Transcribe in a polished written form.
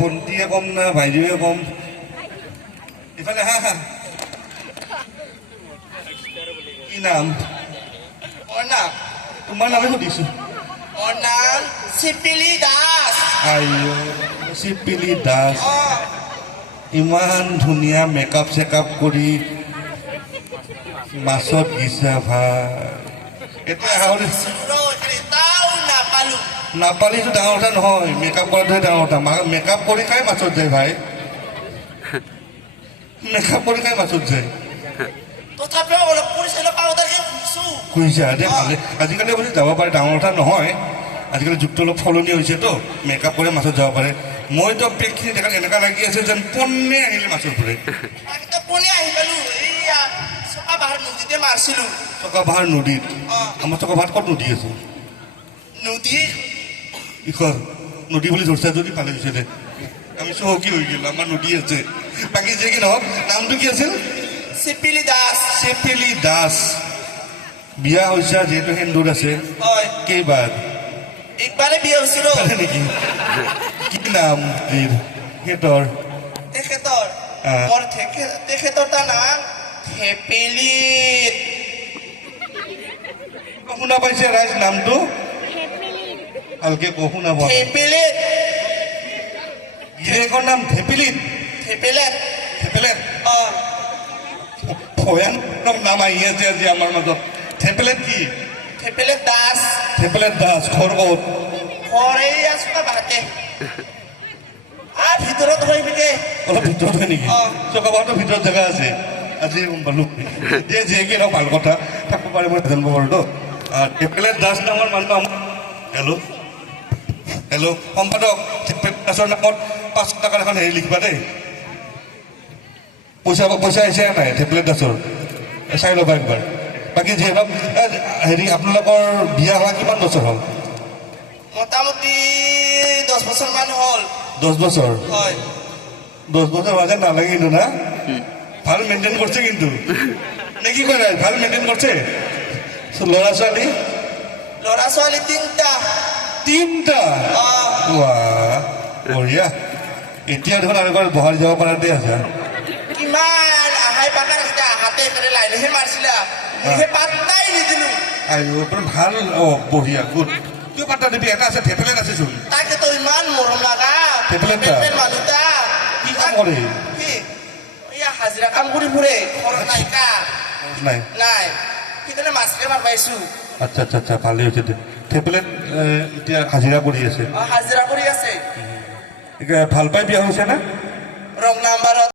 ভণ্টিয়ে কম না ভাইটিয়ে কম ইফালে হা হা কি নাম তোমাৰ নামে সুধিছো চিপিলি দাস চিপিলি দাস ইমান ধুনীয়া মেকআপ চেকআপ কৰি মাছত গিছা ভাই নাপালিটো ডাঙৰ কথা নহয় মেকআপ কৰাটোহে ডাঙৰ কথা মেকআপ কৰি খাই মাছত যায় ভাই মেকআপ কৰি খাই মাছত যায় খুজিছা দে ভালে আজিকালি অৱশ্যে যাব পাৰে ডাঙৰ কথা নহয় আজিকালি যুগটো অলপ সলনি হৈছেতো মেকআপ কৰি মাছত যাব পাৰে মইতো পেকখিনি দেখাত এনেকুৱা লাগি আছে যেন পোনে আহিলে মাছৰ ফুৰে চকাবাহাৰ নদীত আমাৰ চকাবাহাৰত ক'ত নদী আছে ইখন নদী বুলি ধৰিছা যদি ভালে হৈছে দে আমি চহকী হৈ গ'ল আমাৰ নদী আছে বাকী যে কি নহওক নামটো কি আছিল চিপিলি দাস চেপেলি দাস বিয়া হৈছা যিহেতু সেন্দুৰ আছে কেইবাৰ একবাৰে বিয়া হৈছিল নেকি কি নাম সিহঁতৰ তেখেতৰ তাৰ নাম থেপেলিত শুনা পাইছে ৰাইজ নামটো ভালকে শুনা পোৱা থেপেলিত গিৰেকৰ নাম থেপেলিত থেপেলেত থেপেলেত ভয়ানক নাম আহি আছে আজি আমাৰ মাজত থেপেলেত কি থেপেলেত দাস থেপেলেত দাস ঘৰ ক'ত ঘৰ এই আছো বাহাতে ভিতৰত হৈ পিনে অলপ ভিতৰত হয় নেকি চকাবাহতৰ ভিতৰত জেগা আছে আজি গম পালো যে যিহেকি নহওক ভাল কথা থাকিব পাৰে মই জানিব পাৰোঁতো থেপেলেত দাস নামৰ মানুহ হেল্ল' হেল্ল' সম্পাদক থেপেলেত দাসৰ নামত 500 টকাৰ এখন হেৰি লিখিবা দেই পইচা আহিছে নাই থেপেলেত দাসৰ চাই ল'বা একবাৰ বাকী যিহেতু হেৰি আপোনালোকৰ বিয়া হোৱা কিমান বছৰ হ'ল মোটামুটি 10 বছৰমান হ'ল 10 বছৰ হয় 10 বছৰ হোৱা যেন নালাগে কিন্তু না ভাল মেইনটেইন কৰিছে কিন্তু নে কি কয় ভাল মেইনটেইন কৰিছে ল'ৰা ছোৱালী তিনিটা বঢ়িয়া এতিয়া দেখোন আৰু এবাৰ বহাই যাব পৰাতে আছে কিমান আহাই পাকাৰ আছে হাতে কৰি লাইনহে মাৰিছিলা মই পাত্তাই নিদিলো ভাল বঢ়িয়া গুড কিয় পাত্তা দিবি এটা আছে থেপেলেত আছে চোন তাকেতো ইমান মৰম লগা থেপেলেত মানুহটা কি কাম কৰে হাজিৰা কাম কৰি ফুৰে খৰচ নাই নাই সেইকাৰণে মাছকে মাৰ পাইছো আচ্ছা আচ্ছা আচ্ছা ভালেই হৈছে দে থেপেলেত এতিয়া হাজিৰা কৰি আছে হাজিৰা কৰি আছে ভাল পাই বিয়া হৈছে না ৰং নাম্বাৰত